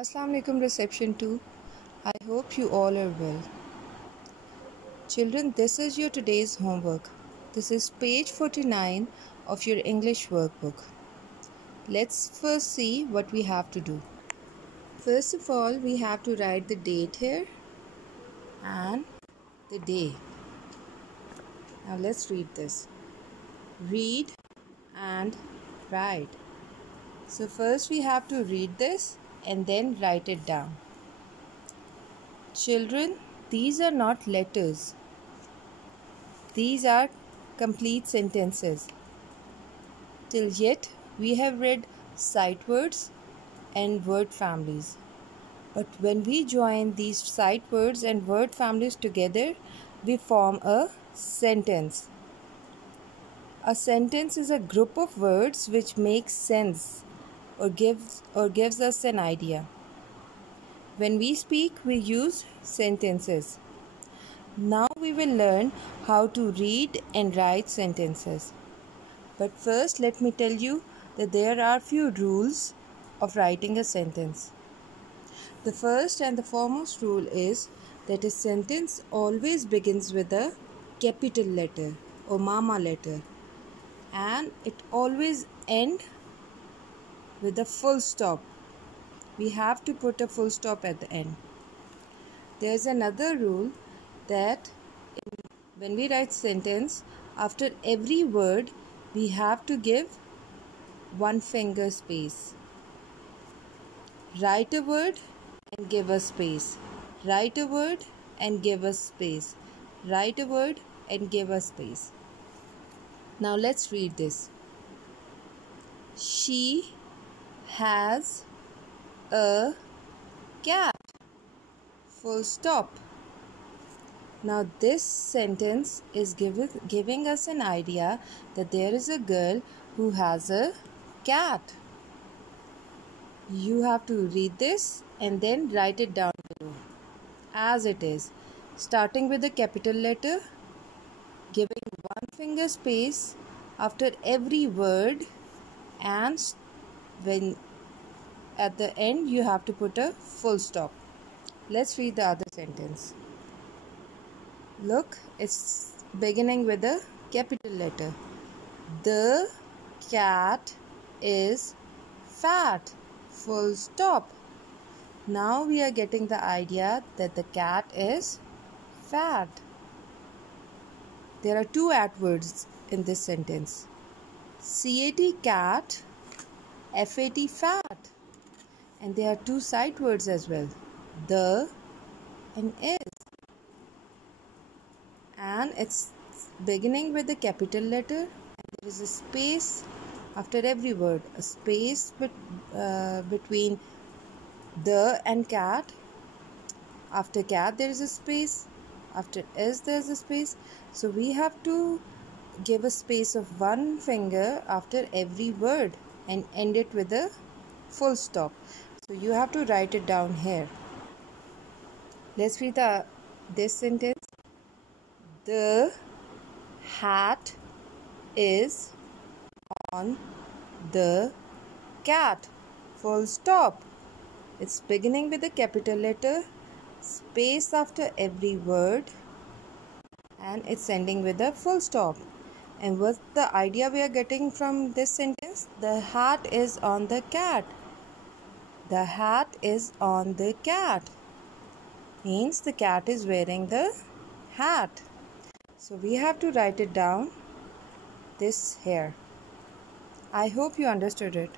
Assalamu alaikum reception 2. I hope you all are well. Children, this is your today's homework. This is page 49 of your English workbook. Let's first see what we have to do. First of all, we have to write the date here and the day. Now let's read this. Read and write. So first we have to read this and then write it down. Children, these are not letters. These are complete sentences. Till yet, we have read sight words and word families. But when we join these sight words and word families together, we form a sentence. A sentence is a group of words which makes sense or gives us an idea. When we speak, we use sentences. Now we will learn how to read and write sentences. But first, let me tell you that there are few rules of writing a sentence. The first and the foremost rule is that a sentence always begins with a capital letter or mama letter, and it always ends with a full stop. We have to put a full stop at the end. There's another rule that when we write sentence, after every word we have to give one finger space. Write a word and give a space. Write a word and give a space. Write a word and give a space. Now let's read this. She has a cat. Full stop. Now this sentence is giving us an idea that there is a girl who has a cat. You have to read this and then write it down below as it is, starting with the capital letter, giving one finger space after every word, and when at the end you have to put a full stop. Let's read the other sentence. Look, it's beginning with a capital letter. The cat is fat. Full stop. Now we are getting the idea that the cat is fat. There are two adwords in this sentence. C-A-T cat, F-A-T fat. And there are two sight words as well. The and is. And it's beginning with the capital letter, and there is a space after every word, a space between the and cat. After cat there is a space, after is there is a space, so we have to give a space of one finger after every word and end it with a full stop. So you have to write it down here. Let's read this sentence. The hat is on the cat. Full stop. It's beginning with a capital letter, space after every word, and it's ending with a full stop. And what's the idea we are getting from this sentence? The hat is on the cat. The hat is on the cat means the cat is wearing the hat. So we have to write it down this here. I hope you understood it.